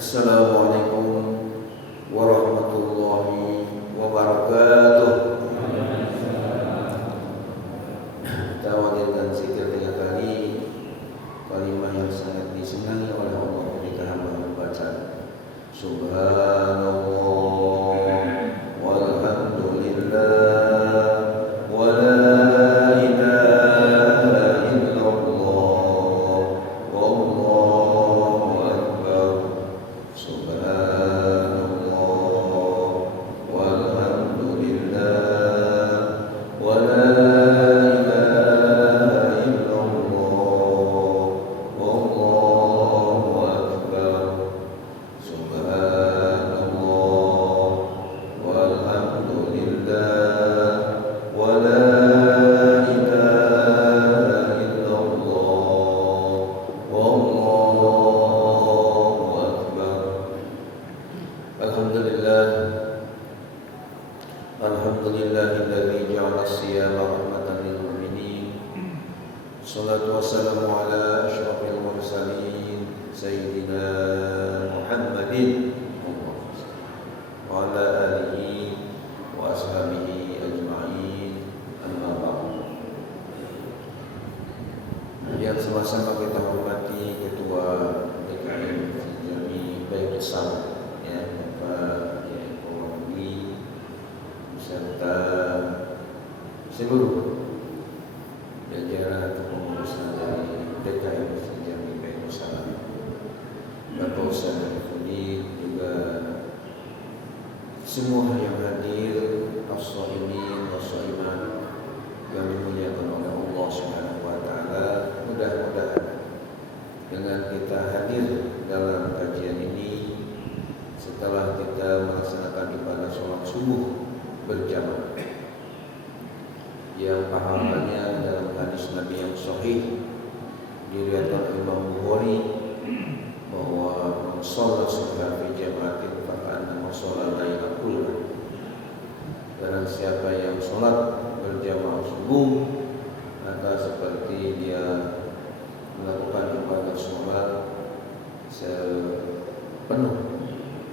Assalamualaikum warahmatullahi wabarakatuh. Kita hadirkan zikir 3 kali, kalimat yang sangat disenangi oleh Allah ketika hamba membaca. Subhanallah walhamdulillah wa la ilaha illallah wallahu akbar. Subhanallah walhamdulillah wa la ilaha illallah wallahu akbar. Subhanallah walhamdulillah wa la ilaha illallah wallahu akbar. Alhamdulillahilladzi ja'ala as-siyama rahmatan lil mu'minin. Shalatu wassalamu ala asyrafil mursalin sayyidina Muhammadin wa ala alihi wa ashabihi ajma'in. Amma ba'du. Yang sama-sama kita hormati Ketua DKM Jami Baik Bersama Bapak Ekonomi serta seluruh jajaran kepengurusan dari DKM Jami Baik Bersama, Bapak Ustaz Fudi, juga semua yang hadir, as-shaimin was-shaimat yang dimuliakan oleh Allah Subhanahu wa taala. Mudah-mudahan dengan kita hadir dalam kajian ini, setelah kita melaksanakan ibadah sholat subuh berjamaah yang pahalanya dalam hadis Nabi yang sahih diriwayatkan Imam Bukhari bahwa sholat subuh fi jamaatin fa'anna sholat laila kullah. Barang siapa yang sholat berjamaah subuh, maka seperti dia melakukan ibadah sholat sepenuh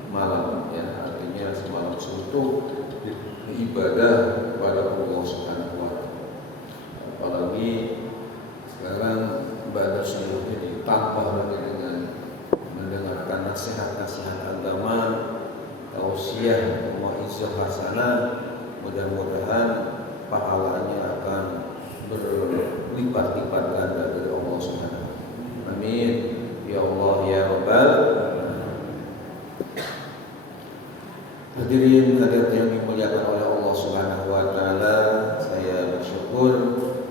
malam, ya, artinya semalam suntuk ibadah kepada Allah Subhanahu wa taala. Apalagi sekarang ibadah seluruhnya ditambah lagi dengan mendengarkan nasihat-nasihat agama, tausiah, mau'izah hasanah. Mudah-mudahan pahalanya akan berlipat-lipat ganda dari Allah Subhanahu. Amin ya Allah ya Rabbal. Hadirin hadirat yang dimuliakan oleh Allah Subhanahu wa taala, saya bersyukur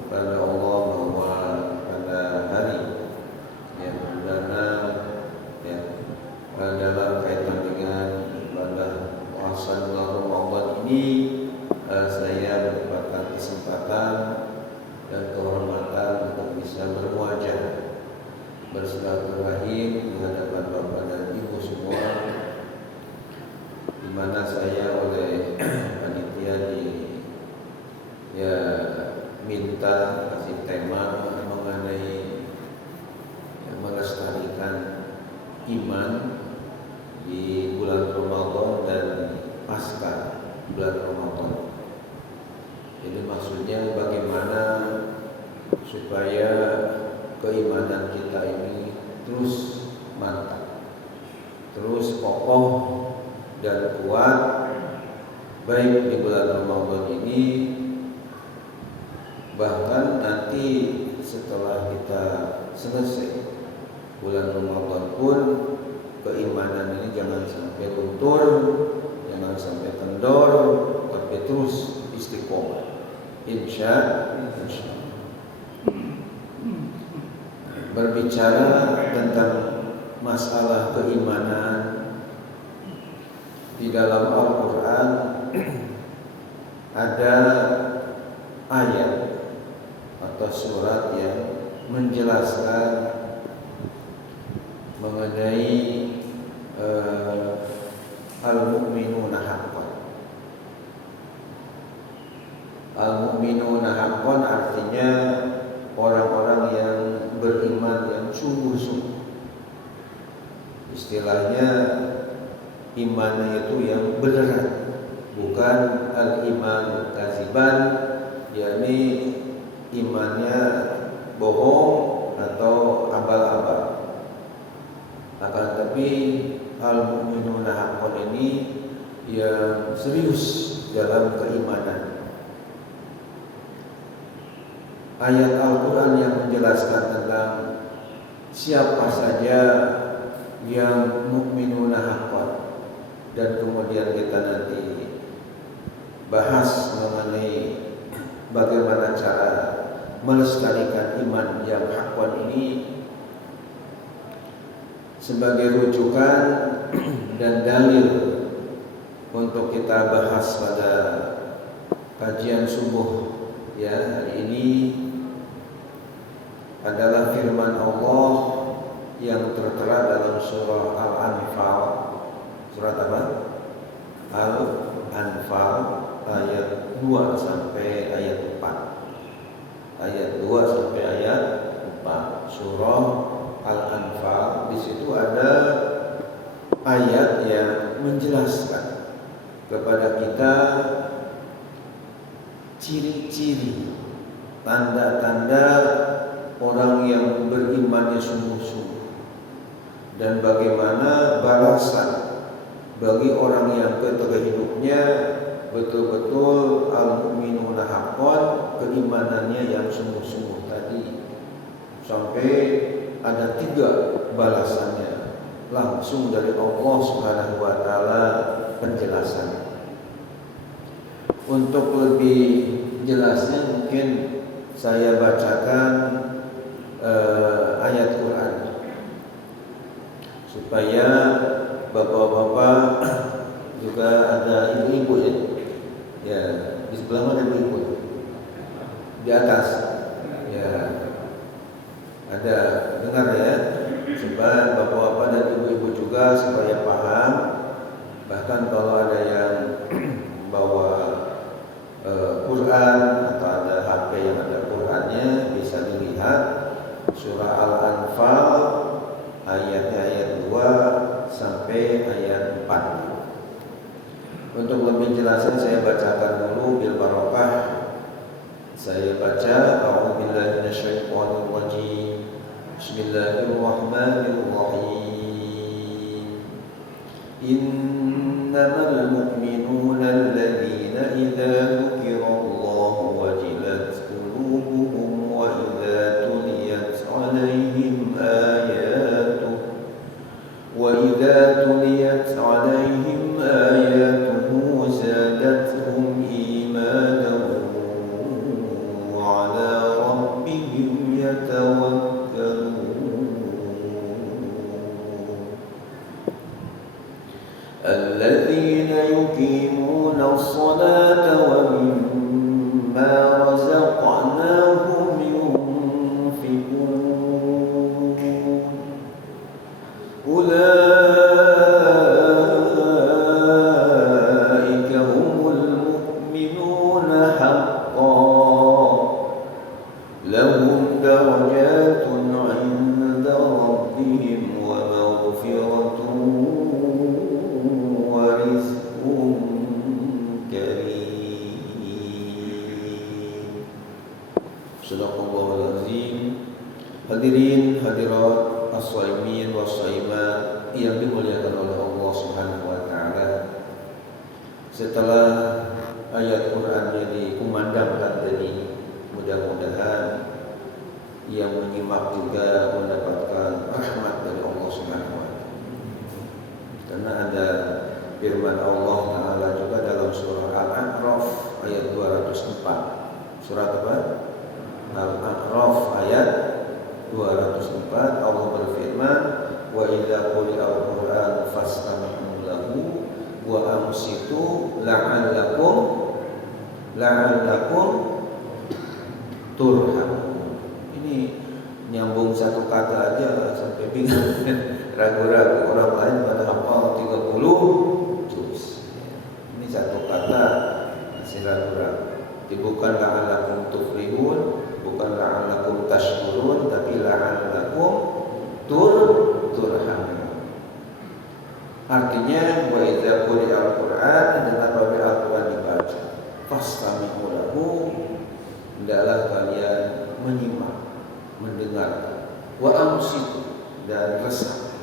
pada Allah bahwa pada hari yang perdana, ya, dalam kaitan dengan ibadah puasa bulan Ramadan ini, saya mendapatkan kesempatan dan kehormatan untuk bisa berwajah bersilaturahim di hadapan Bapak dan Ibu semua, di mana saya oleh panitia minta kasih tema mengenai melestarikan iman di bulan Ramadan dan pasca bulan Ramadan. Jadi maksudnya bagaimana supaya keimanan kita ini terus mantap, terus kokoh dan kuat, baik di bulan Ramadan ini, bahkan nanti setelah kita selesai bulan Ramadan pun keimanan ini jangan sampai luntur, jangan sampai kendor, tapi terus istiqomah. Insya Allah. Berbicara tentang masalah keimanan, di dalam Al-Quran ada ayat atau surat yang menjelaskan mengenai al-mu'minuna haqqan. Al-mu'minuna haqqan artinya orang-orang yang beriman yang sungguh-sungguh. Istilahnya imannya itu yang beneran, bukan al-iman kaziban, yakni imannya bohong atau abal-abal. Akan tapi al-mu'minuna haqqan ini yang serius dalam keimanan. Ayat Al-Quran yang menjelaskan tentang siapa saja yang mukminuna haqqan, dan kemudian kita nanti bahas mengenai bagaimana cara melestarikan iman yang haqqan ini sebagai rujukan dan dalil untuk kita bahas pada kajian subuh ya hari ini adalah firman Allah yang tertera dalam surah Al-Anfal. Surat apa? Al-Anfal ayat 2 sampai ayat 4. Ayat 2 sampai ayat 4. Surah Al-Anfal. Di situ ada ayat yang menjelaskan kepada kita ciri-ciri, tanda-tanda orang yang berimannya sungguh-sungguh, dan bagaimana balasan bagi orang yang ketika hidupnya betul-betul al-mu'minuna haqqan, keimanannya yang sungguh-sungguh tadi, sampai ada 3 balasannya langsung dari Allah Subhanahu wa taala penjelasan. Untuk lebih jelasnya mungkin saya bacakan ayat Quran supaya bapak-bapak juga ada ibu-ibu ya. Ya, di sebelah mana ibu-ibu? Di atas. Ya. Ada, dengar ya. Supaya bapak-bapak dan ibu-ibu juga supaya paham. Bahkan kalau ada yang bawa Quran atau ada HP yang ada Qurannya, bisa dilihat surah Al-Anfal ayat 2 sampai ayat 4. Untuk lebih jelasnya saya bacakan dulu bil barokah. Saya baca a'udzubillahi minasyaitonir rajim. Bismillahirrahmanirrahim. Innamal mu'minuna alladzina idza dzukirallahu wajilat qulubuhum wa idza tuliyat 'alaihim ayatuhu zadatuhum imanan wa 'ala rabbihim yatawakkalun. Alladzina yuqimuna as-salata wa mimma razaqnahum yunfiqun. Ulaika humul mu'minuna haqqan lahum darajatun 'inda rabbihim wa maghfiratun wa rizqun karim. Sadaqallahul azim. Hadirin hadirat as-shaimin was-shaimat yang dimuliakan oleh Allah Subhanahu wa taala. Setelah ayat Qur'annya dikumandangkan tadi, mudah-mudahan yang menyimak juga mendapatkan rahmat dari Allah Subhanahu wa taala. Karena ada firman Allah taala juga dalam surah Al-A'raf ayat 204. Surat apa? Al-A'raf ayat 204. Allah berfirman, wa idza quri'al Qur'an fastami'u lahu wa ansitu la'allakum turhamun. Ini nyambung satu kata aja sampai bingung. Ragu-ragu, orang lain pada hafal 30 juz. Ini satu kata masih ragu-ragu. Bukan la'allakum tuflihun, bukan la'allakum tashkurun, tapi la'allakum turhamun. Artinya wa idza quri'al Qur'an, dan apabila Al-Qur'an dibaca, fastami'u lahu, hendaklah kalian menyimak, mendengar, wa ansitu, dan resah,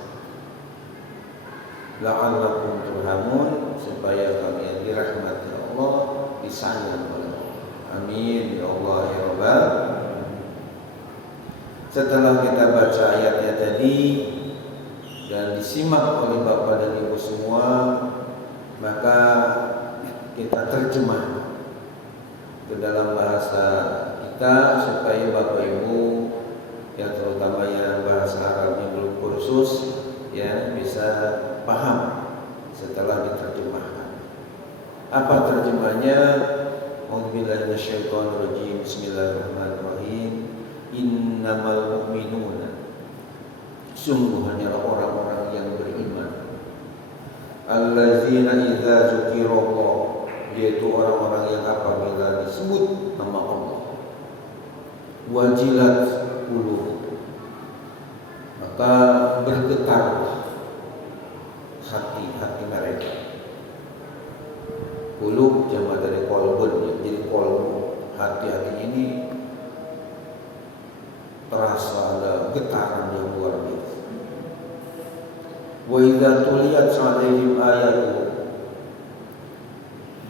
la'allakum turhamun, supaya kalian dirahmati Allah, disayang oleh Allah. Amin ya Allah ya Rabbal. Setelah kita baca ayatnya tadi dan disimak oleh Bapak dan Ibu semua, maka kita terjemah ke dalam bahasa kita supaya Bapak Ibu yang terutama yang bahasa Arabnya belum kursus ya bisa paham setelah diterjemahkan. Apa terjemahnya? A'udzubillahi minasyaitonir rajim. Bismillahirrahmanirrahim. Innamal mu'minuna, sungguh hanyalah orang-orang yang beriman, allazina idza dzukirallah, yaitu orang-orang yang apabila disebut nama Allah, wajilat qulubuhum, maka bergetar hati-hati mereka. Qulub jamak dari qalbun, jadi qalbu, hati-hati ini terasa ada getaran yang luar biasa. Wa idza tuliyat 'alaihim ayatu,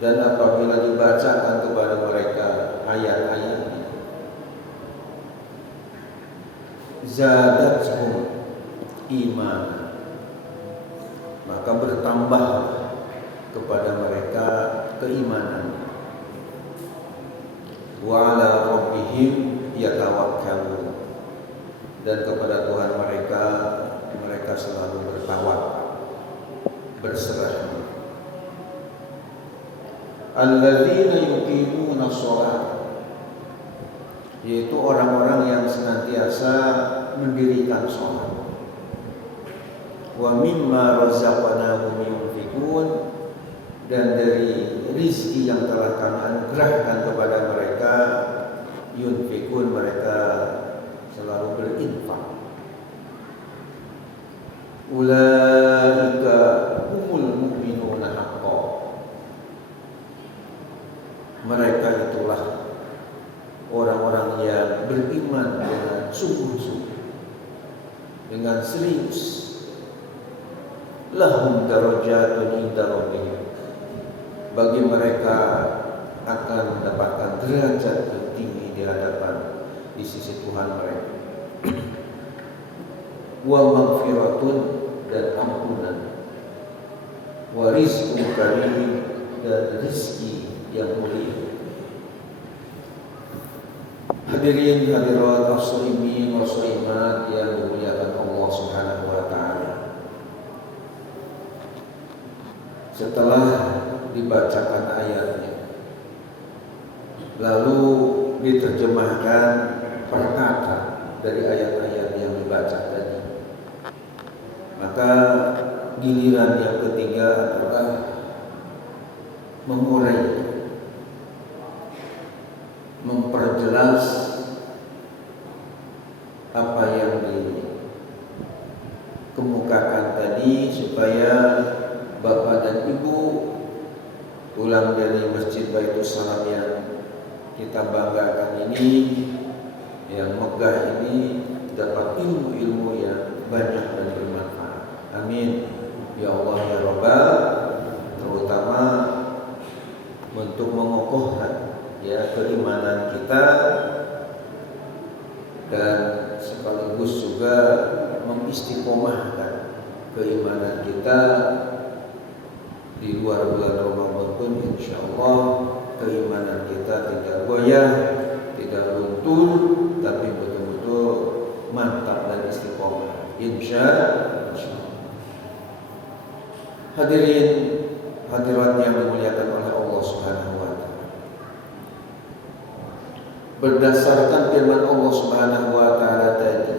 dan apabila dibacakan kepada mereka ayat-ayatnya, zadatuhum iman, maka bertambah kepada mereka keimanan. Wa 'ala rabbihim yatawakkalun, dan kepada Tuhan mereka selalu bertawakal, berserah. Alladzina yuqimuna shalah, yaitu orang-orang yang senantiasa mendirikan shalat. Wa mimma razaqnahum yunfiqun, dan dari rizki yang telah kami anugerahkan kepada mereka, yunfiqun, mereka selalu berinfak. Ulaika humul mu'minuna haqqan, mereka itulah orang-orang yang beriman dengan sungguh-sungguh, dengan serius. Lahum darajatun inda rabbihim, bagi mereka akan mendapatkan derajat yang tinggi di hadapan, di sisi Tuhan mereka. Wa maghfiratun, dan ampunan. Wa rizqun karim, dan rizki yang mulia. Hadirin hadirat as-shaimin wa shaimat yang dimuliakan Allah Subhanahu wa taala. Setelah dibacakan ayatnya, lalu diterjemahkan per kata dari ayat-ayat yang dibaca tadi, maka giliran yang ketiga adalah mengurai, memperjelas apa yang dikemukakan tadi, supaya Bapak dan Ibu pulang dari Masjid Baitus Salam yang kita banggakan ini, yang megah ini, dapat ilmu-ilmu yang banyak dan bermanfaat. Amin ya Allah ya Rabbal. Terutama untuk mengokohkan ya keimanan kita, dan sekaligus juga mengistiqomahkan keimanan kita di luar bulan Ramadan pun, insyaallah keimanan kita tidak goyah, tidak luntur, tapi betul-betul mantap dan istiqomah, insyaallah. Hadirin hadirat yang dimuliakan oleh Allah Subhanahu wa taala, berdasarkan firman Allah Subhanahu wa taala tadi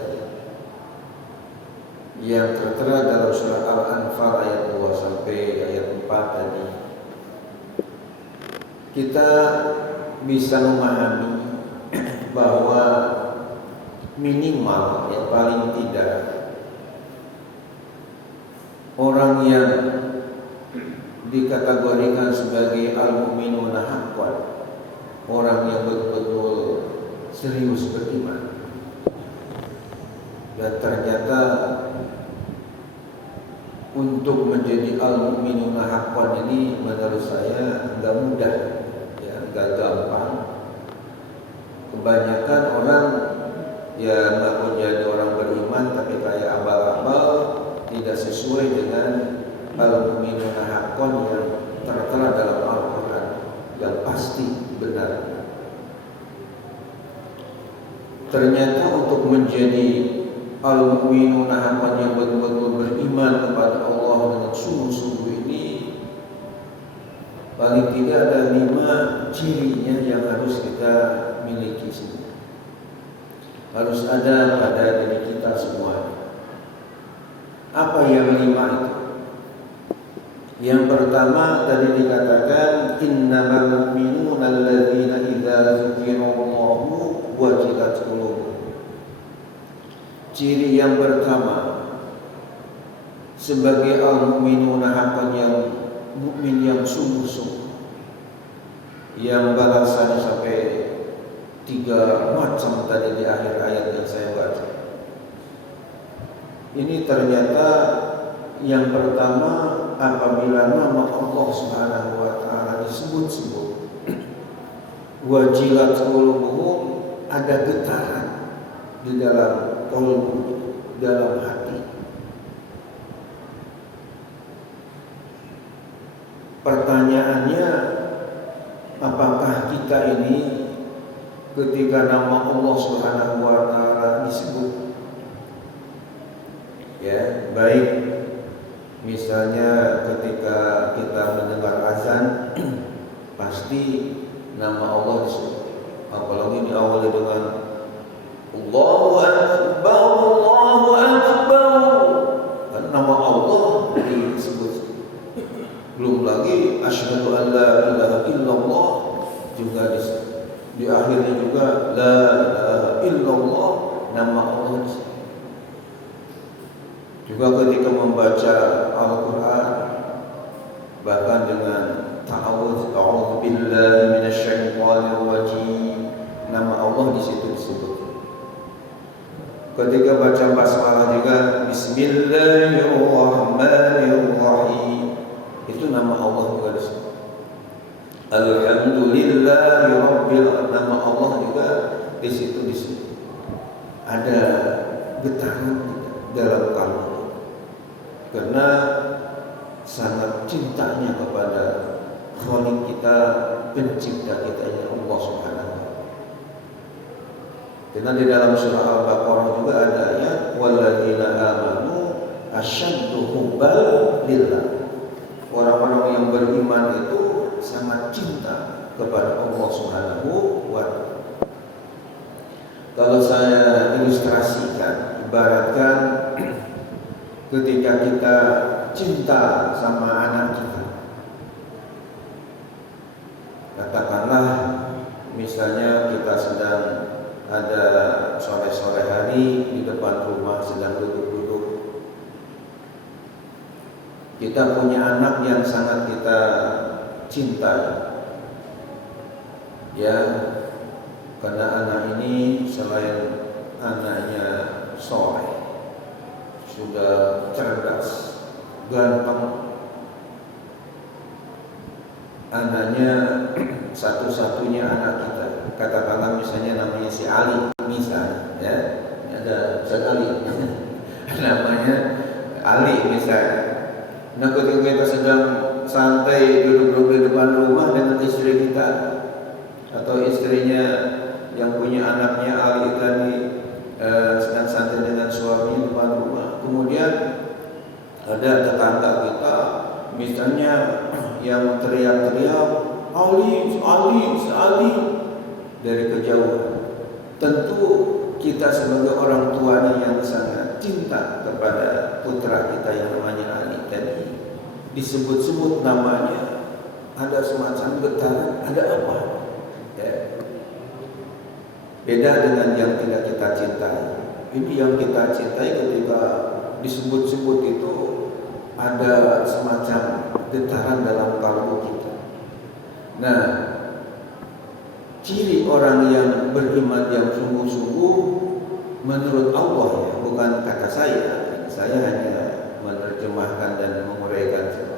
yang tertera dalam surah Al-Anfal ayat 2 sampai ayat 4 tadi, kita bisa memahami bahwa minimal yang paling tidak orang yang dikategorikan sebagai al-mu'minuna haqqan, orang yang betul-betul serius beriman. Dan ternyata untuk menjadi al-mu'minuna haqqan ini menurut saya enggak mudah, ya, enggak gampang. Kebanyakan orang ya ngaku jadi orang beriman tapi kayak abal-abal, tidak sesuai dengan al-mu'minuna haqqan yang tertera dalam Al-Quran yang pasti benar. Ternyata untuk menjadi al-mu'minuna haqqan yang betul-betul beriman kepada Allah dengan sungguh-sungguh ini, paling tidak ada 5 cirinya yang harus kita miliki semua. Harus ada pada diri kita semua. Apa yang 5 itu? Yang pertama tadi dikatakan innamal mu'minuna alladzina idza dzukirallahu wajilat qulubuhum. Ciri yang pertama sebagai al-mu'minuna haqqan, yang mukmin yang sungguh-sungguh, yang balasannya sampai 3 macam tadi di akhir ayat yang saya baca. Ini ternyata yang pertama, apabila nama Allah Subhanahu wa taala disebut-sebut, wajilat qulubuhum, ada getaran di dalam qalbu, dalam hati. Pertanyaannya, apakah kita ini ketika nama Allah Subhanahu wa taala disebut, ya, baik misalnya ketika kita mendengar azan pasti nama Allah disebut, apalagi diawali dengan Allahu Akbar, Allahu Akbar, kan nama Allah disebut. Belum lagi asyhadu an la ilaha illallah juga disebut. Di akhirnya juga la ilaha illallah, nama Allah disebut. Juga ketika membaca Al-Quran, bahkan dengan ta'awudz, a'udzu billahi minasyaitonir rajim, nama Allah di situ disebut. Ketika baca basmalah juga bismillahirrahmanirrahim, itu nama Allah juga disebut. Alhamdulillahirabbil alamin, nama Allah juga di situ disebut. Ada getaran dalam kalbu karena sangat cintanya kepada Khalik kita, pencipta kita, yang Allah Subhanahu wa taala. Karena di dalam surah Al-Baqarah juga ada ayat walladzina amanu asyaddu hubbal lillah. Orang-orang yang beriman itu sangat cinta kepada Allah Subhanahu wa taala. Kalau saya ilustrasikan, ibaratkan ketika kita cinta sama anak kita, katakanlah misalnya kita sedang ada sore-sore hari di depan rumah, sedang duduk-duduk, kita punya anak yang sangat kita cintai, ya, karena anak ini selain anaknya soleh, sudah cerdas, ganteng, anaknya satu-satunya anak kita. Katakanlah misalnya namanya si Ali, misalnya, ya, ada Ustaz Ali, namanya Ali misalnya. Nah, ketika kita sedang santai duduk-duduk di depan rumah dengan istri kita, atau istrinya yang punya anaknya Ali tadi sedang santai dengan suaminya di depan rumah, kemudian ada tetangga kita misalnya yang teriak-teriak Ali, Ali, Ali dari kejauhan. Tentu kita sebagai orang tuanya yang sangat cinta kepada putra kita yang namanya Ali tadi, disebut-sebut namanya, ada semacam getaran, ada apa? Ya. Beda dengan yang tidak kita cintai. Ini yang kita cintai, ketika disebut-sebut itu ada semacam getaran dalam kalbu kita. Nah, ciri orang yang beriman yang sungguh-sungguh menurut Allah, ya, bukan kata saya hanya menerjemahkan dan menguraikan.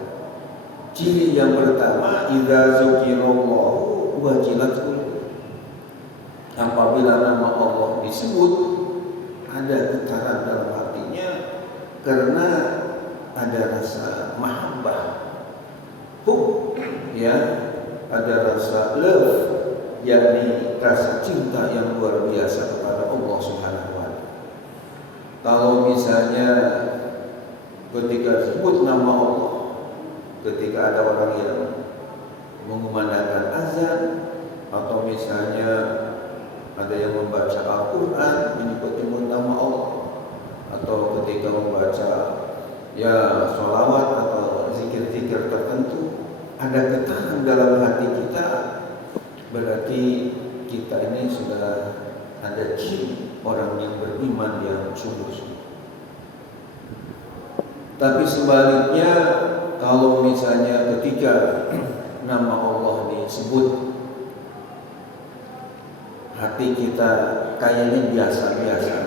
Ciri yang pertama, idza dzukirallahu wajilat qulubuhum. Apabila nama Allah disebut, ada getaran dalam hatinya karena ada rasa mahabbah, ya, ada rasa love, yakni rasa cinta yang luar biasa kepada Allah Subhanahu wa Ta'ala. Kalau misalnya ketika sebut nama Allah, ketika ada orang yang mengumandangkan azan, atau misalnya ada yang membaca Al-Quran menyebut nama Allah, atau ketika membaca sholawat atau zikir-zikir tertentu, ada getaran dalam hati kita, berarti kita ini sudah ada ciri orang yang beriman yang sungguh-sungguh. Tapi sebaliknya, kalau misalnya ketika nama Allah disebut, hati kita kayaknya biasa-biasa,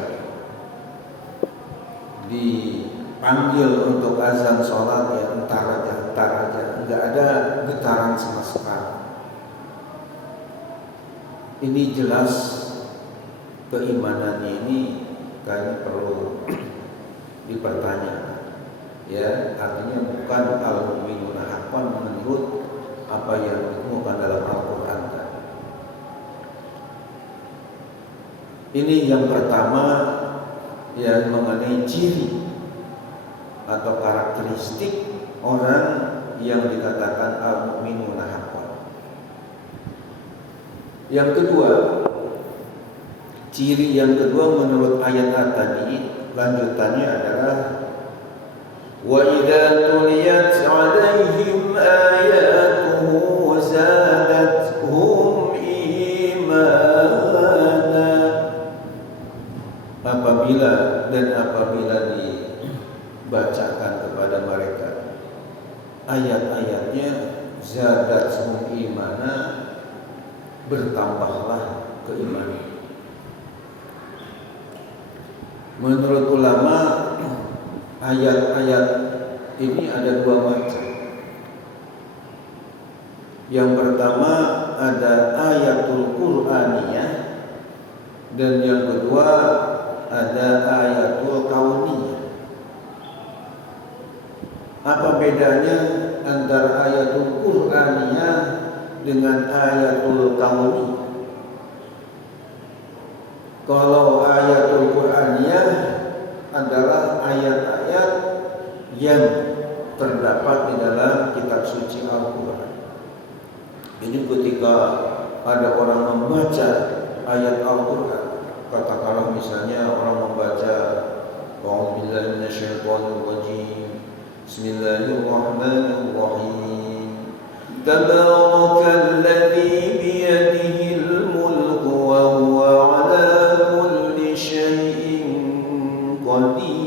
dipanggil untuk azan sholat, ya entar aja, nggak ada getaran sama sekali. Ini jelas keimanannya ini kayaknya perlu dipertanyakan. Ya, artinya bukan al-mu'minuna haqqan menurut apa yang ditemukan dalam Al-Quran. Ini yang pertama, yang mengenai ciri atau karakteristik orang yang dikatakan al-mu'minuna haqqan. Yang kedua, ciri yang kedua menurut ayat tadi, lanjutannya adalah wa idza tuliyat 'alaihim ayatuhu zadatuhum imana. Apabila dibacakan kepada mereka ayat-ayatnya, zadatuhum imana, bertambahlah keimanan. Menurut ulama, ayat-ayat ini ada dua macam. Yang pertama ada ayatul Qur'aniyah, dan yang kedua ada ayatul kauniyah. Apa bedanya antara ayatul Qur'aniyah dengan ayatul kauniyah? Kalau ayatul Qur'aniyah adalah ayat-ayat yang terdapat di dalam kitab suci Al-Quran. Jadi ketika ada orang membaca ayat Al-Quran, katakanlah misalnya orang membaca A'udzubillahi minasyaitonir rajim, Bismillahirrahmanirrahim, Tabarakalladzi biyadihil mulku wa huwa ala kulli syai'in qadir,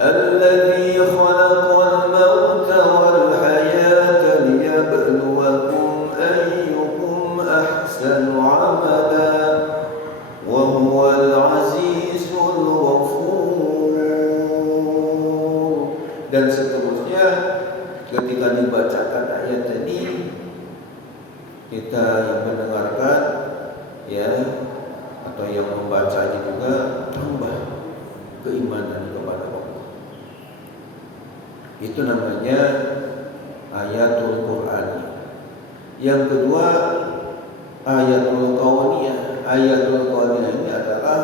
alladzi khalaqal mauta wal hayata liyabluwakum ayyukum ahsanu amala wa huwal azizul ghafur. Dan seterusnya, ketika dibacakan ayat tadi, kita yang mendengarkan, ya, atau yang membacanya juga tambah keimanan kepada Allah. Itu namanya ayatul Quran. Yang kedua, ayatul kauniyah. Ayatul kauniyah ini adalah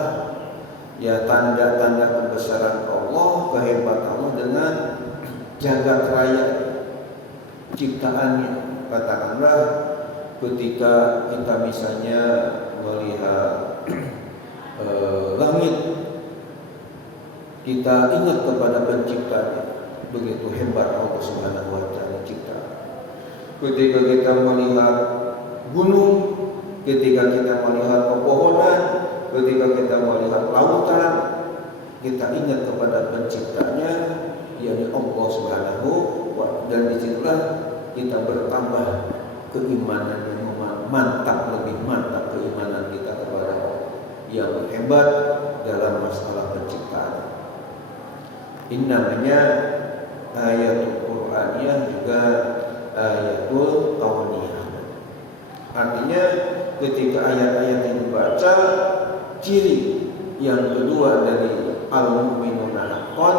ya tanda-tanda kebesaran Allah, kehebatan Allah dengan jagat raya ciptaannya. Katakanlah ketika kita misalnya melihat langit, kita ingat kepada penciptanya, begitu hebat Allah Subhanahu wa Ta'ala cipta. Ketika kita melihat gunung, ketika kita melihat pepohonan, ketika kita melihat lautan, kita ingat kepada penciptanya, yakni Allah Subhanahu wa, dan disitulah kita bertambah keimanan yang mantap, lebih mantap keimanan kita kepada Allah yang hebat dalam masalah penciptaan. Ini namanya ayatul Qur'aniyah, juga ayatul kauniyah. Artinya ketika ayat-ayat yang dibaca, ciri yang kedua dari al-mu'minuna haqqan,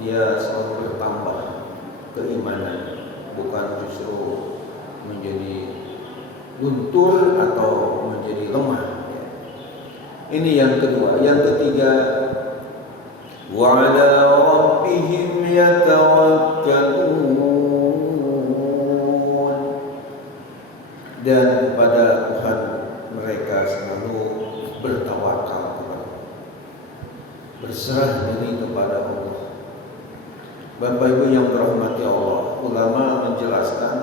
dia selalu bertambah keimanan, bukan justru menjadi luntur atau menjadi lemah. Ini yang kedua. Yang ketiga, wa 'ala rabbihim yatawakkalun, dan kepada Tuhan mereka selalu bertawakal, berserah diri kepada Allah. Bapak Ibu yang dirahmati Allah, ulama menjelaskan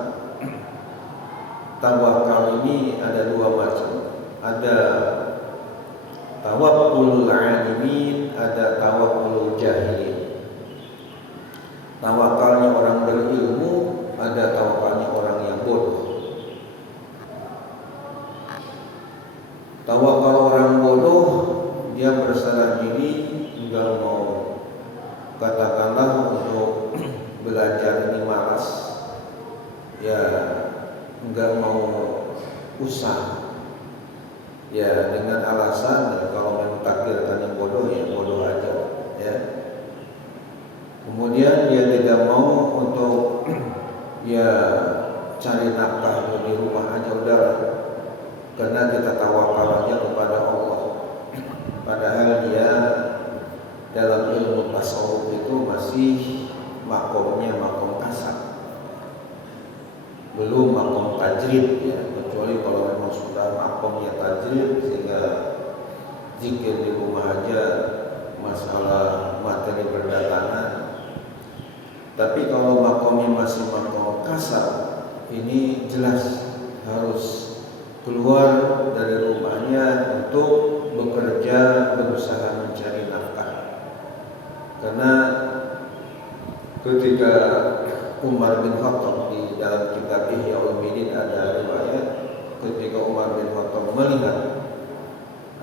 tawakal ini ada dua macam. Ada tawakkul alimin, ada tawakkul jahilin. Tawakalnya orang berilmu, ada tawakalnya orang yang bodoh. Tawakal orang bodoh, dia berserah diri, enggak mau, katakanlah untuk belajar ini malas, ya enggak mau usah, ya dengan alasan ya, kalau memang takdirkan yang bodoh ya bodoh aja, ya. Kemudian dia tidak mau untuk ya cari nafkah di rumah aja, udah, karena kita tawakal aja kepada Allah. Padahal dia dalam ilmu tasawuf itu masih makomnya makom kasar, belum makom tajrid, ya. Kecuali kalau memang sudah makomnya tajrid, sehingga zikir di rumah aja masalah materi berdatangan. Tapi kalau makomnya masih makom kasar, ini jelas harus keluar dari rumahnya untuk bekerja, berusaha mencari nafkah. Karena ketika Umar bin Khattab, di dalam kitab Ihya Ulumuddin ada riwayat, ketika Umar bin Khattab melihat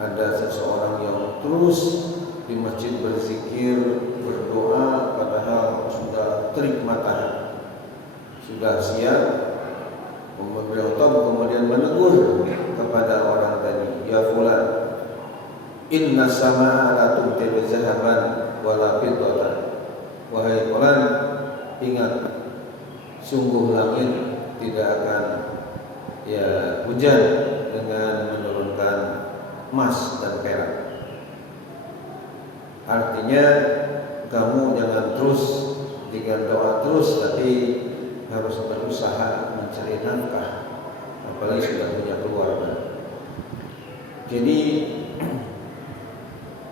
ada seseorang yang terus di masjid berzikir, berdoa, padahal sudah terik matahari, sudah siang, kemudian menegur kepada orang tadi, ya fulan, inna sama'a la tumtiru zahaban wala fiddatan. Wahai fulan, ingat, sungguh langit tidak akan ya hujan dengan menurunkan emas dan perak. Artinya kamu jangan terus dengan doa terus, tapi harus berusaha mencari nafkah, apalagi sudah punya keluarga. Jadi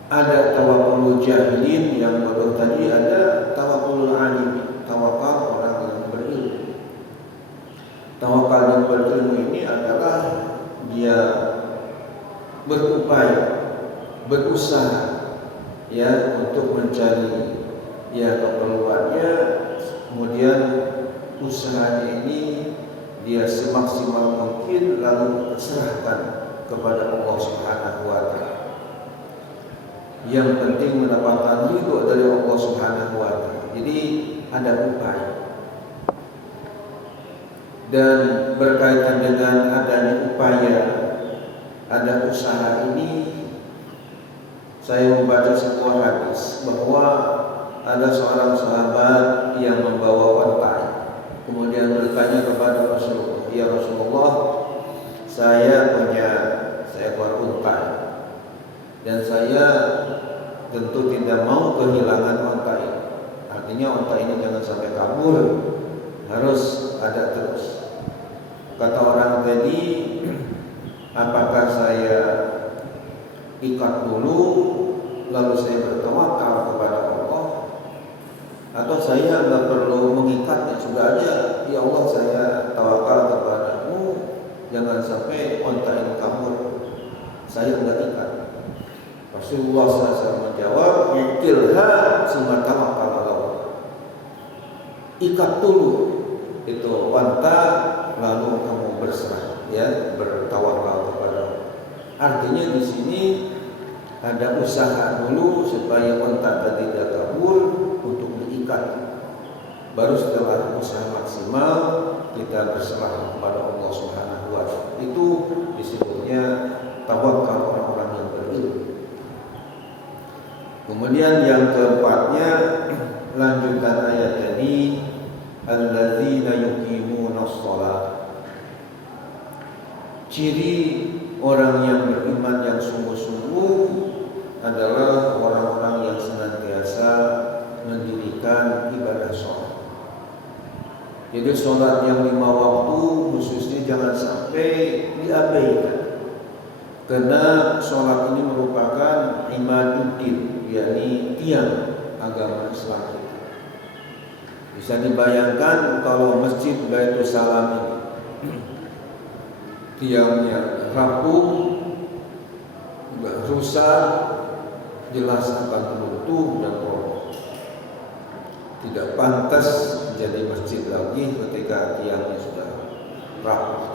ada tawakul jahilin yang bodoh tadi, ada tawakul alim, tawakal orang yang berilmu. Tawakal yang berilmu ini adalah dia berupaya, berusaha, ya, untuk mencari ya keperluannya, kemudian usahanya ini dia semaksimal mungkin lalu serahkan kepada Allah Subhanahu wa taala. Yang penting mendapatkan ridho dari Allah Subhanahu wa taala. Jadi ada upaya. Dan berkaitan dengan adanya upaya, ada usaha ini, saya membaca sebuah hadis bahwa ada seorang sahabat yang membawa unta, kemudian bertanya kepada Rasulullah, ya Rasulullah, saya punya seekor unta dan saya tentu tidak mau kehilangan unta ini. Artinya unta ini jangan sampai kabur, harus ada terus. Kata orang tadi, apakah saya ikat dulu lalu saya bertawakal kepada Allah, atau saya nggak perlu mengikatnya, sudah aja, ya Allah saya tawakal kepadamu, jangan sampai unta ini kabur, saya nggak ikat. Rasulullah SAW menjawab, wakilha summa tawakkal 'ala Allah. Ikat dulu itu onta, lalu kamu berserah, ya, bertawakal kepada Allah. Artinya di sini ada usaha dulu supaya onta tadi tidak kabur untuk diikat. Baru setelah usaha maksimal kita berserah kepada Allah Subhanahu wa Ta'ala. Itu disebutnya tawakal orang-orang yang berilmu. Kemudian yang keempatnya, lanjutan ayat tadi, alladzina yuqimunas shalah. Ciri orang yang beriman yang sungguh-sungguh adalah orang-orang yang senantiasa mendirikan ibadah sholat. Jadi sholat yang 5 waktu khususnya jangan sampai diabaikan, karena sholat ini merupakan imaduddin, yakni tiang agama Islam kita. Bisa dibayangkan kalau masjid Baitul Salam ini tiangnya rapuh, rusak, jelas akan runtuh dan roboh. Tidak pantas jadi masjid lagi ketika tiangnya sudah rapuh.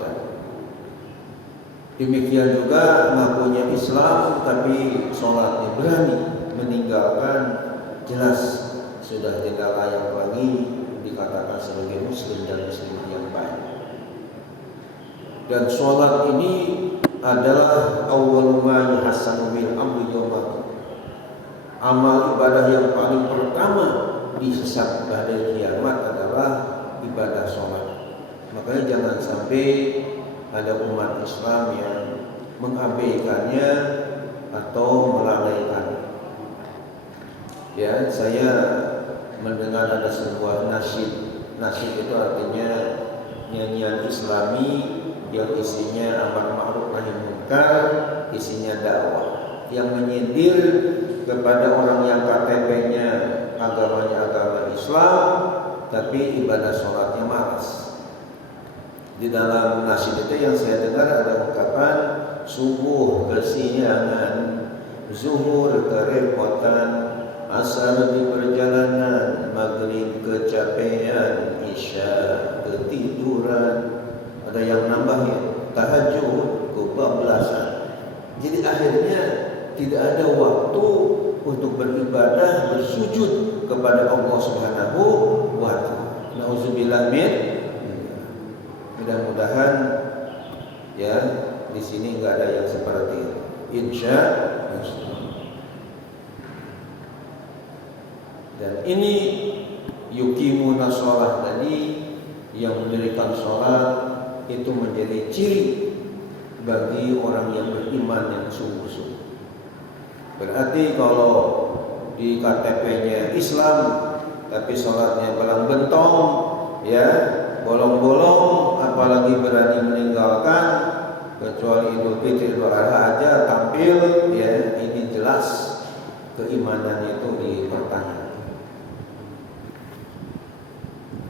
Demikian juga ngakunya Islam tapi sholatnya berani meninggalkan, jelas sudah tidak layak lagi dikatakan sebagai muslim dan muslimah yang baik. Dan sholat ini adalah awwal ma yuhassanu bil amri yaumah. Amal ibadah yang paling pertama dihisab pada kiamat adalah ibadah sholat. Makanya jangan sampai ada umat Islam yang mengabaikannya atau melalaikan. Ya, saya mendengar ada sebuah nasyid. Nasyid itu artinya nyanyian Islami yang isinya amar ma'ruf nahi munkar, isinya dakwah, yang menyindir kepada orang yang KTP-nya agamanya agama Islam tapi ibadah sholatnya malas. Di dalam nasyid itu yang saya dengar ada ungkapan subuh kesiangan, zuhur kerepotan, asar di perjalanan, maghrib kecapean, isya ketiduran. Ada yang nambah ya, tahajud kebablasan. Jadi akhirnya tidak ada waktu untuk beribadah, bersujud kepada Allah Subhanahu wa Ta'ala. Nauzubillah min. Mudah-mudahan ya di sini nggak ada yang seperti itu. Insya Allah. Dan ini yuqimuna shalah tadi, yang mendirikan sholat itu menjadi ciri bagi orang yang beriman yang sungguh-sungguh. Berarti kalau di KTP-nya Islam tapi sholatnya belang bentong, ya bolong-bolong, apalagi berani meninggalkan, kecuali Idul Fitri, Idul Adha aja tampil, ya ini jelas keimanannya itu dipertanyakan.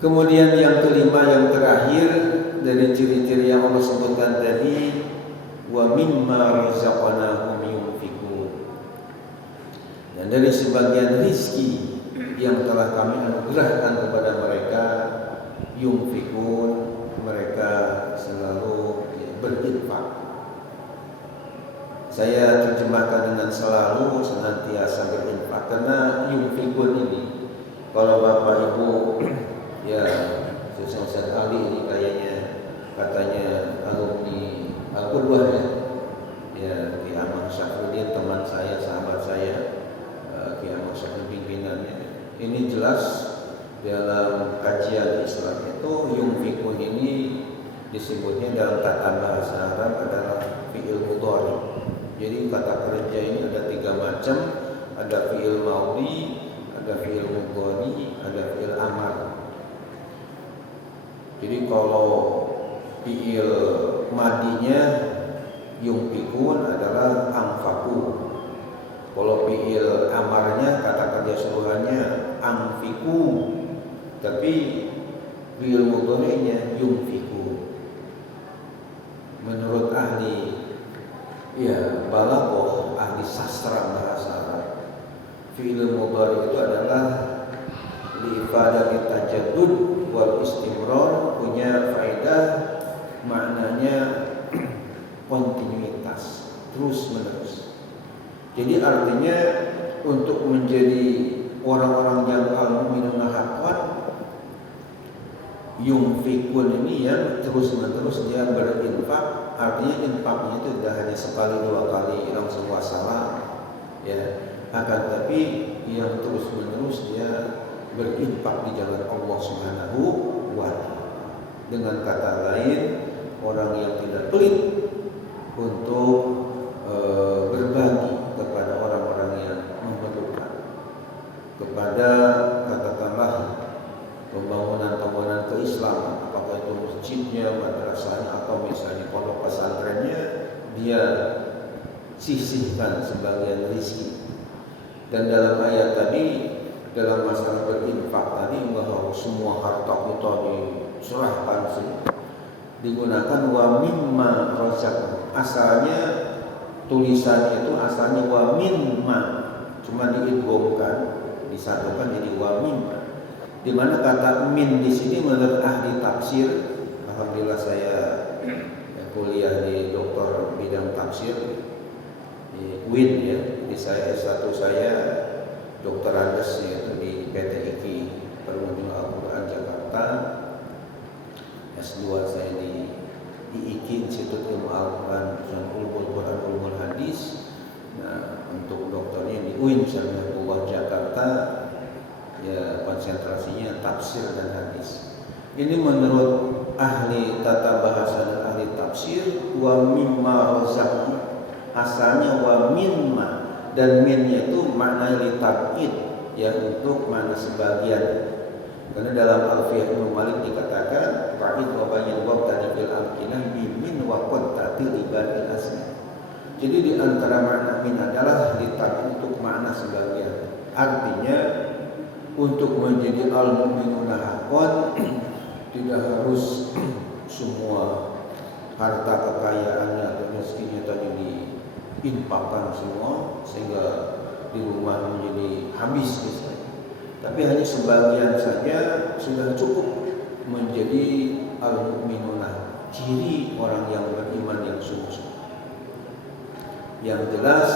Kemudian yang kelima, yang terakhir dari ciri-ciri yang Allah sebutkan tadi, wa mimma razaqnahum yunfiqun. Dan dari sebagian rizki yang telah kami anugerahkan kepada mereka, yunfiqun, mereka selalu berinfak. Saya terjemahkan dengan selalu, senantiasa berinfak, karena yunfiqun ini kalau Bapak Ibu ya, Ustaz Ali ini katanya alumni Al-Qudwah ya. Ya, Ki Ahmad Syafruddin teman saya, sahabat saya, Ki Ahmad Syafruddin pimpinannya. Ini jelas dalam kajian Islam itu yunfikun ini disebutnya dalam tata bahasa Arab adalah fi'il mudhari. Jadi kata kerja ini ada 3 macam, ada fi'il maudhi, ada fi'il mudhari, ada fi'il amar. Jadi kalau fi'il madinya yunfikun adalah anfaku. Kalau fi'il amarnya, kata kerja suruhannya anfiku. Tapi fi'il mudhari'nya yunfiku. Menurut ahli ya balaghah, ahli sastra bahasa Arab, Fi'il mudhari itu adalah li'ifadati tajaddud wal istimrar, punya faedah maknanya kontinuitas, terus menerus. Jadi artinya untuk menjadi orang-orang yang al-mu'minuna haqqan, yunfikun ini yang terus menerus dia berinfak. Artinya infaknya itu tidak hanya sekali dua kali langsung wassalam, ya, akan tapi yang terus menerus dia berinfak di jalan Allah Subhanahu wa Ta'ala. Dengan kata lain, orang yang tidak pelit untuk berbagi kepada orang-orang yang memerlukan, kepada katakanlah pembangunan keislaman, apakah itu masjidnya, madrasahnya, atau misalnya pondok pesantrennya, dia sisihkan sebagian rezeki. Dan dalam ayat tadi, dalam masalah berinfak tadi, bahwa semua harta kita diserahkan sih, digunakan wa mimma razaqna. Asalnya tulisannya itu asalnya wa mimma, cuma diidghamkan, disatukan jadi wa mimma. Di mana kata min di sini menurut ahli tafsir, alhamdulillah saya kuliah di doktor bidang tafsir di UIN ya. Jadi saya S1 saya dokter Andes yaitu di PT IKI Perguruan Al-Quran Jakarta. S2 saya di IKI Institut Ilmu Al-Quran dan Ulumul Quran Ulumul Hadis. Nah, untuk dokternya di UIN Syarifullah Jakarta, ya konsentrasinya tafsir dan hadis. Ini menurut ahli tata bahasa dan ahli tafsir, wa mimma razaqna, asalnya wa mimma, dan minnya itu makna litabid, ya untuk mana sebagian. Karena dalam Alfiyah Ibnu Malik dikatakan fa'id wa bayin wa tadi fil amkinah bimin wa qad tatil ibadil asma. Jadi di antara makna min adalah litabid untuk makna sebagian. Artinya untuk menjadi al-mu'minuna haqqan tidak harus semua harta kekayaannya atau rezekinya tadi diinfakkan semua sehingga di rumah menjadi habis misalnya. Tapi hanya sebagian saja sudah cukup menjadi al-mu'minuna, ciri orang yang beriman yang sungguh. Yang jelas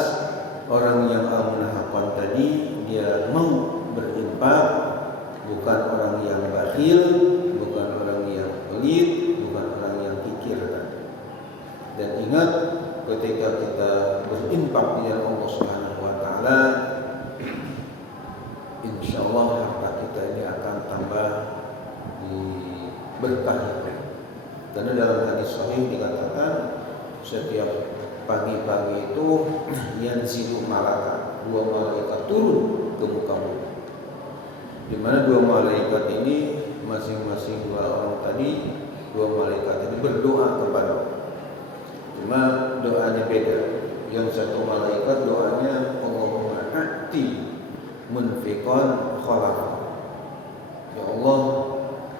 orang yang al-mu'minuna haqqan tadi dia mau berinfak, bukan orang yang bakhil, bukan orang yang pelit, bukan orang yang kikir. Dan ingat, ketika kita berinfak di jalan Allah Subhanahu wa Ta'ala, insyaallah harta kita ini akan tambah berkah. Karena dalam hadis sahih dikatakan setiap pagi-pagi itu yanzilu malaka, dua malaikat turun ke muka bumi. Di mana dua malaikat ini masing-masing dua orang tadi, dua malaikat ini berdoa kepada Allah. Cuma doanya beda. Yang satu malaikat doanya Allahumma a'ti munfiqan khalafa. Ya Allah,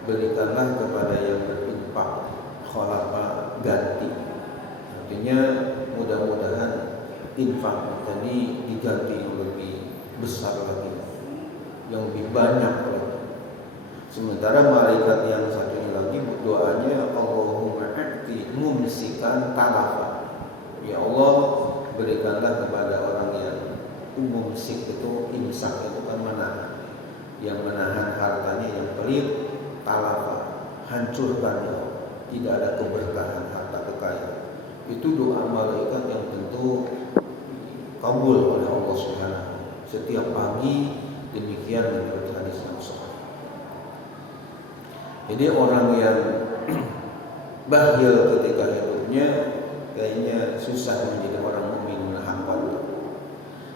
berikanlah kepada yang berinfak khalafa, ganti. Artinya mudah-mudahan infak tadi diganti yang lebih besar lagi, yang lebih banyak lagi. Sementara malaikat yang satunya lagi doanya Allahumma a'ti mumsikan talafa. Ya Allah, berikanlah kepada orang yang mumsik itu, imsak itu kan menahan, yang menahan hartanya yang pelit, talafa, hancurkan ya, tidak ada keberkahan harta kekayaan. Itu doa malaikat yang tentu kabul oleh Allah Subhanahu setiap pagi. Demikian menurut hadis yang sahih. Jadi orang yang bakhil ketika hidupnya kayaknya susah menjadi orang mukmin haqqan.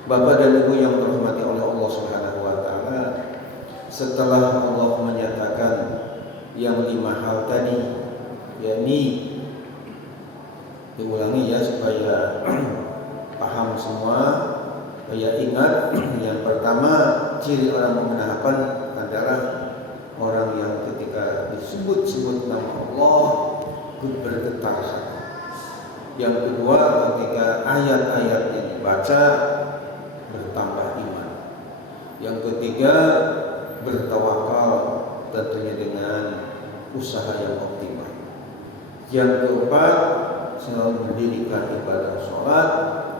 Bapak dan Ibu yang dirahmati oleh Allah Subhanahu wa Ta'ala, setelah Allah menyatakan yang 5 hal tadi, yakni diulangi ya supaya paham semua, supaya ingat. Yang pertama, ciri orang mukmin haqqan adalah orang yang ketika disebut-sebut nama Allah bergetar hati. Yang kedua, ketika ayat-ayat yang dibaca bertambah iman. Yang ketiga, bertawakal tentunya dengan usaha yang optimal. Yang keempat, selalu mendirikan ibadah sholat.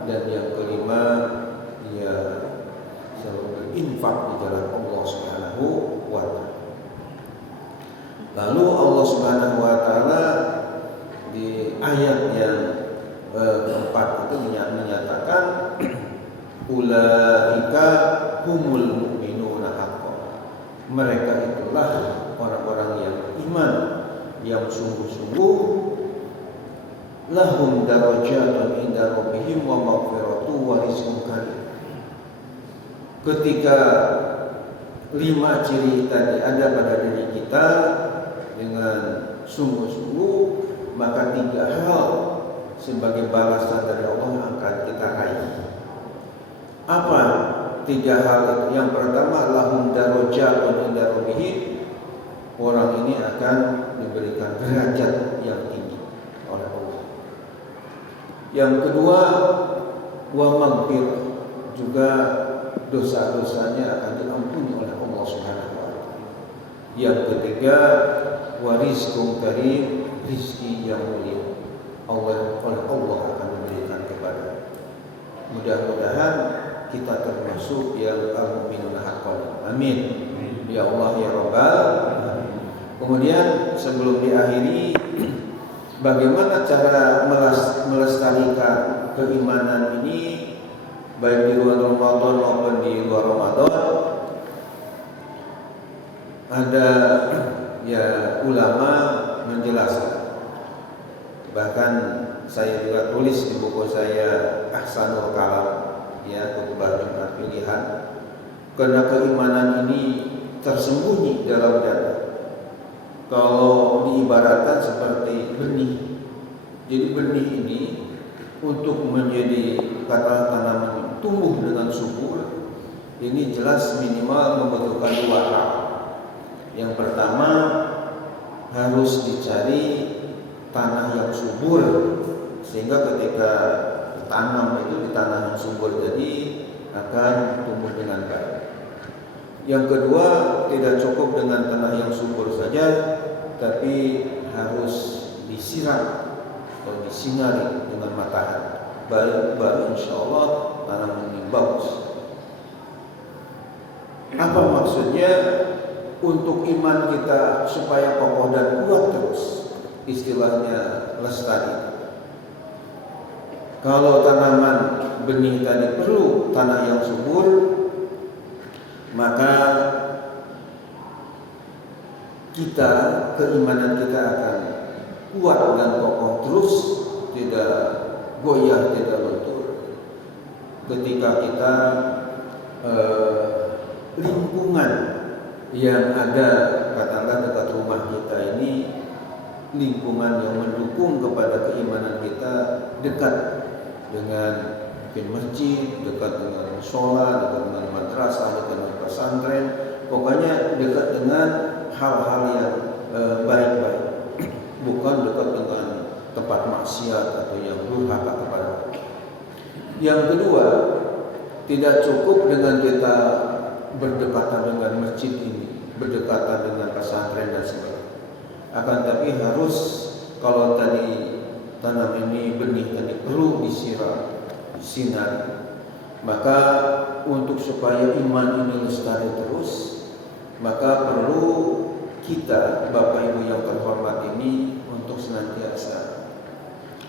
Dan yang kelima, ya selalu berinfak di jalan Allah Subhanahu wa Ta'ala. Lalu Allah Subhanahu wa Ta'ala di ayat yang keempat itu menyatakan ulaika humul mu'minuna haqqan. Mereka itulah orang-orang yang iman yang sungguh-sungguh, lahum darajatun inda rabbihim wa maghfiratu wa rizqun karim. Ketika 5 ciri tadi ada pada diri kita dengan sungguh-sungguh, maka 3 hal sebagai balasan dari Allah akan kita raih. Apa 3 hal itu? Yang pertama, lahum darajatun inda rabbihim. Orang ini akan diberikan derajat yang tinggi oleh Allah. Yang kedua, wa maghfirah, juga dosa-dosanya akan diampuni oleh Allah Subhanahu wa Ta'ala. Yang ketiga, wa rizqun karim, rizki yang mulia oleh Allah akan memberikan kepada. Mudah-mudahan kita termasuk yang al-mu'minuna haqqan. Amin. Ya Allah ya Rabbal alamin. Kemudian sebelum diakhiri, bagaimana cara melestarikan keimanan ini baik di luar Ramadan maupun di luar Ramadan? Ada ya ulama menjelaskan. Bahkan saya juga tulis di buku saya Ahsanul Kalam, ya, khutbah Jumat pilihan. Karena keimanan ini tersembunyi dalam dada. Kalau diibaratkan seperti benih. Jadi benih ini untuk menjadi tanaman tumbuh dengan subur, ini jelas minimal membutuhkan 2 hal. Yang pertama, harus dicari tanah yang subur, sehingga ketika tanam itu di tanah yang subur jadi akan tumbuh dengan baik. Yang kedua, tidak cukup dengan tanah yang subur saja, tapi harus disiram atau disinari dengan matahari. Baru insya Allah tanaman ini bagus. Apa maksudnya? Untuk iman kita supaya kokoh dan kuat terus, istilahnya lestari. Kalau tanaman benih tadi perlu tanah yang subur, maka kita, keimanan kita akan kuat dan kokoh terus, tidak goyah, tidak luntur. Ketika kita lingkungan yang ada katakanlah dekat rumah kita ini, lingkungan yang mendukung kepada keimanan kita, dekat dengan mungkin masjid, dekat dengan sholat, dekat dengan madrasah, dekat dengan pesantren, pokoknya dekat dengan hal-hal yang baik-baik, bukan dekat dengan tempat maksiat atau yang durhaka kepada Allah. Yang kedua, tidak cukup dengan kita berdekatan dengan masjid ini, berdekatan dengan pesantren dan sebagainya. Akan tapi harus, kalau tadi tanam ini, benih tadi perlu disiram, disinar, maka untuk supaya iman ini lestari terus, maka perlu kita, Bapak Ibu yang terhormat ini, untuk senantiasa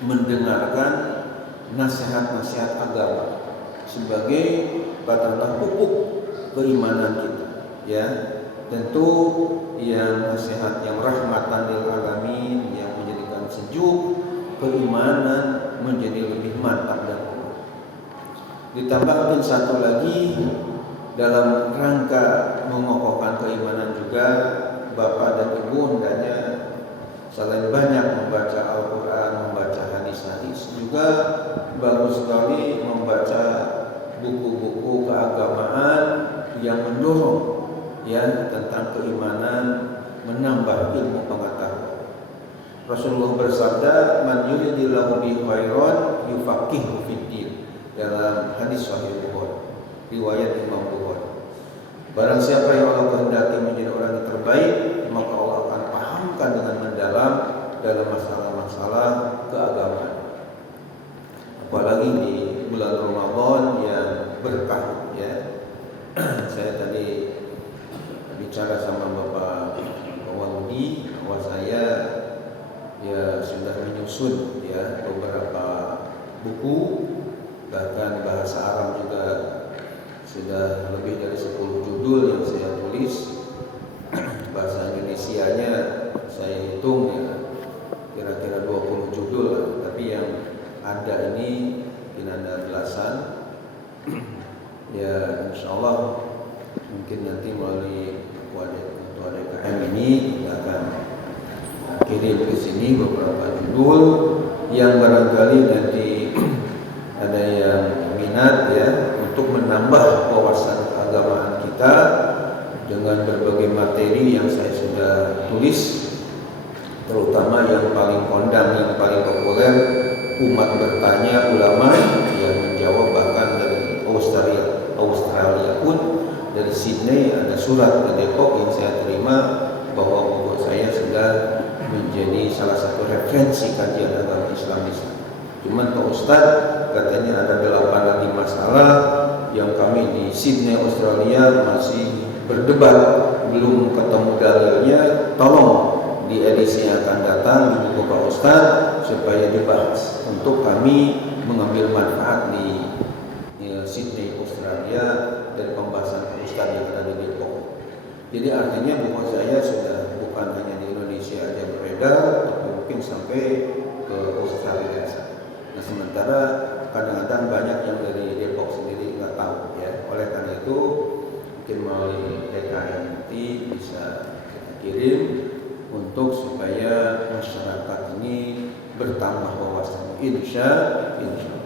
mendengarkan nasihat-nasihat agama sebagai katakanlah pupuk keimanan kita, ya. Tentu yang nasihat yang rahmatan lil alamin, yang menjadikan sejuk keimanan menjadi lebih mantap dan kuat. Ditambahkan satu lagi dalam rangka mengokohkan keimanan juga, Bapak dan Ibu hendaknya selain banyak membaca Al-Quran, membaca hadis-hadis, juga bagus sekali membaca buku-buku keagamaan yang mendorong, ya, tentang keimanan, menambah ilmu pengetahuan. Rasulullah bersabda, "Man yuridillahu bihi khairan yufaqihu fid din." Dalam hadis sahih Bukhari, riwayat Imam Bukhari. Barang siapa yang Allah kehendaki menjadi orang yang terbaik, maka Allah akan pahamkan dengan mendalam dalam masalah-masalah keagamaan. Apalagi di bulan Ramadan yang berkah, ya. Saya tadi bicara sama Bapak Waludi bahwa saya ya sudah menyusun ya beberapa buku, bahkan bahasa Arab juga sudah lebih dari 10 judul yang saya tulis. Bahasa Indonesianya saya hitung ya kira-kira 20 judul, tapi yang ada ini mungkin ada belasan. Ya insya Allah mungkin nanti melalui ketua DKM ini kita akan kirim ke sini beberapa judul yang barangkali nanti ada yang minat ya untuk menambah wawasan keagamaan kita dengan berbagai materi yang saya sudah tulis, terutama yang paling kondang, yang paling populer, umat bertanya, ulama yang menjawab. Bahkan dari Australia pun, dari Sydney ada surat ke Depok yang saya terima bahwa buku saya sudah menjadi salah satu referensi kajian agama Islam di sana. Cuman Pak Ustadz katanya ada 8 lagi masalah yang kami di Sydney Australia masih berdebat, belum ketemu dalilnya. Tolong di edisi yang akan datang di buku Pak Ustadz supaya dibahas untuk kami mengambil manfaat di Sydney Australia dari pembahasan Pak Ustadz yang ada di Depok. Jadi artinya buku saya sudah bukan hanya di Indonesia aja beredar, tapi mungkin sampai ke Australia. Nah sementara kadang-kadang banyak yang dari Depok sendiri nggak tahu ya. Oleh karena itu mungkin melalui DKM nanti bisa kita kirim untuk supaya masyarakat ini bertambah wawasan. Insya Allah.